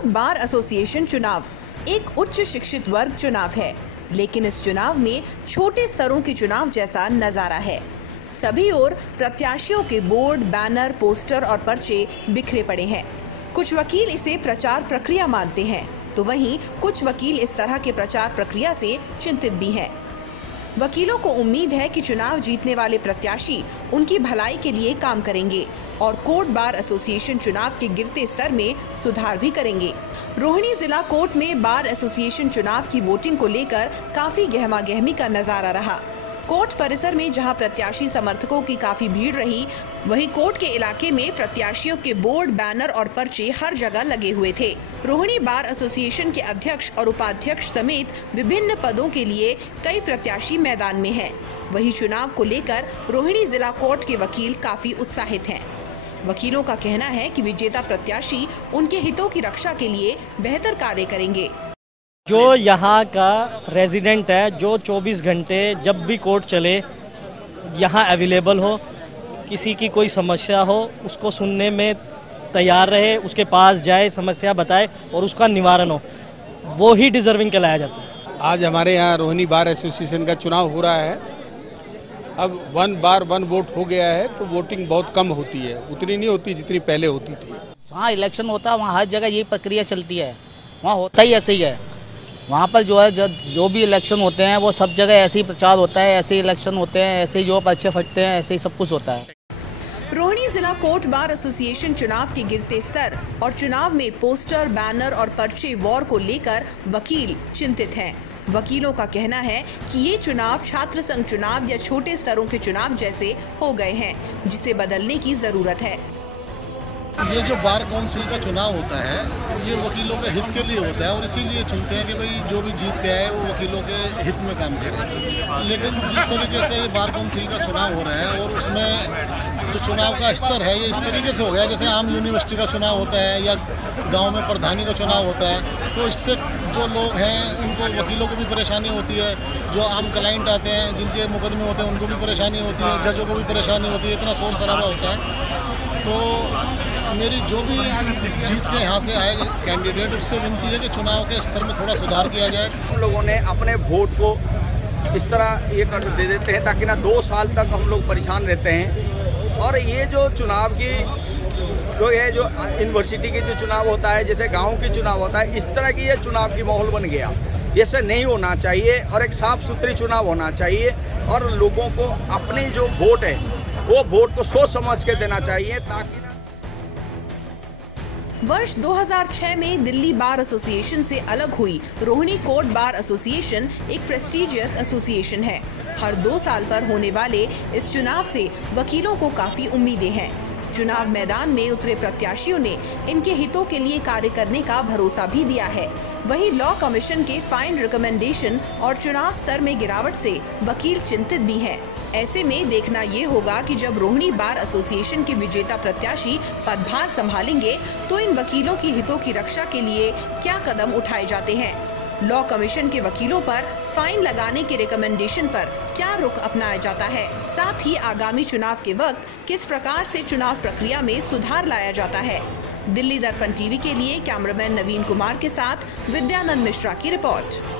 Court bar association चुनाव एक उच्च शिक्षित वर्ग चुनाव है, लेकिन इस चुनाव में छोटे स्तरों के चुनाव जैसा नजारा है। सभी ओर प्रत्याशियों के बोर्ड, बैनर, पोस्टर और पर्चे बिखरे पड़े हैं। कुछ वकील इसे प्रचार प्रक्रिया मानते हैं, तो वहीं कुछ वकील इस तरह के प्रचार प्रक्रिया से चिंतित भी हैं। वकीलों को उम्मीद है कि चुनाव जीतने वाले प्रत्याशी उनकी भलाई के लिए काम करेंगे और कोर्ट बार एसोसिएशन चुनाव के गिरते स्तर में सुधार भी करेंगे। रोहिणी जिला कोर्ट में बार एसोसिएशन चुनाव की वोटिंग को लेकर काफी गहमागहमी का नजारा रहा। कोर्ट परिसर में जहां प्रत्याशी समर्थकों की काफी भीड़ रही, वहीं कोर्ट के इलाके में प्रत्याशियों के बोर्ड, बैनर और पर्चे हर जगह लगे हुए थे। रोहिणी बार एसोसिएशन के अध्यक्ष और उपाध्यक्ष समेत विभिन्न पदों के लिए कई प्रत्याशी मैदान में हैं। वहीं चुनाव को लेकर रोहिणी जिला कोर्ट के वकील काफी उत्साहित हैं। वकीलों का कहना है कि विजेता प्रत्याशी उनके हितों की रक्षा के लिए बेहतर कार्य करेंगे। जो यहाँ का रेजिडेंट है, जो 24 घंटे जब भी कोर्ट चले यहाँ अवेलेबल हो, किसी की कोई समस्या हो उसको सुनने में तैयार रहे, उसके पास जाए, समस्या बताए और उसका निवारण हो, वो ही डिजर्विंग कहलाया जाता है। आज हमारे यहाँ रोहिणी बार एसोसिएशन का चुनाव हो रहा है। अब 1 बार 1 वोट हो गया है, तो वोटिंग बहुत कम होती है, उतनी नहीं होती जितनी पहले होती थी। जहाँ इलेक्शन होता है वहाँ हर जगह यही प्रक्रिया चलती है, वहाँ होता ही ऐसे ही है। वहाँ पर जो है जो भी इलेक्शन होते हैं वो सब जगह ऐसे ही प्रचार होता है, ऐसे ही इलेक्शन होते हैं, ऐसे ही जो पर्चे फटते हैं, ऐसे ही सब कुछ होता है। रोहिणी जिला कोर्ट बार एसोसिएशन चुनाव के गिरते स्तर और चुनाव में पोस्टर, बैनर और पर्चे वॉर को लेकर वकील चिंतित हैं। वकीलों का कहना है कि ये चुनाव छात्र संघ चुनाव या छोटे स्तरों के चुनाव जैसे हो गए हैं, जिसे बदलने की जरूरत है। ये जो बार काउंसिल का चुनाव होता है ये वकीलों के हित के लिए होता है और इसीलिए चुनते हैं कि भाई जो भी जीत के आए वो वकीलों के हित में काम करे। लेकिन जिस तरीके से ये बार काउंसिल का चुनाव हो रहा है और उसमें जो चुनाव का स्तर है ये इस तरीके से हो गया जैसे आम यूनिवर्सिटी का चुनाव होता है या गाँव में प्रधानी का चुनाव होता है, तो इससे जो लोग हैं उनको वकीलों को भी परेशानी होती है, जो आम क्लाइंट आते हैं जिनके मुकदमे होते हैं उनको भी परेशानी होती है, जजों को भी परेशानी होती है, इतना शोर शराबा होता है। तो मेरी जो भी जीत के यहाँ से आए कैंडिडेट उससे विनती है कि चुनाव के स्तर में थोड़ा सुधार किया जाए। हम लोगों ने अपने वोट को इस तरह ये कर दे देते हैं ताकि ना 2 साल तक हम लोग परेशान रहते हैं। और ये जो चुनाव की जो यूनिवर्सिटी की जो चुनाव होता है, जैसे गाँव की चुनाव होता है, इस तरह की ये चुनाव की माहौल बन गया। ऐसे नहीं होना चाहिए और एक साफ सुथरी चुनाव होना चाहिए और लोगों को अपनी जो वोट है वो वोट को सोच समझ के देना चाहिए ताकि वर्ष 2006 में दिल्ली बार एसोसिएशन से अलग हुई रोहिणी कोर्ट बार एसोसिएशन एक प्रेस्टीजियस एसोसिएशन है। हर 2 साल पर होने वाले इस चुनाव से वकीलों को काफी उम्मीदें हैं। चुनाव मैदान में उतरे प्रत्याशियों ने इनके हितों के लिए कार्य करने का भरोसा भी दिया है। वहीं लॉ कमीशन के फाइन रिकमेंडेशन और चुनाव स्तर में गिरावट से वकील चिंतित भी हैं। ऐसे में देखना ये होगा कि जब रोहिणी बार एसोसिएशन के विजेता प्रत्याशी पदभार संभालेंगे तो इन वकीलों की हितों की रक्षा के लिए क्या कदम उठाए जाते हैं। लॉ कमीशन के वकीलों पर फाइन लगाने के रिकमेंडेशन पर क्या रुख अपनाया जाता है, साथ ही आगामी चुनाव के वक्त किस प्रकार से चुनाव प्रक्रिया में सुधार लाया जाता है। दिल्ली दर्पण टीवी के लिए कैमरामैन नवीन कुमार के साथ विद्यानंद मिश्रा की रिपोर्ट।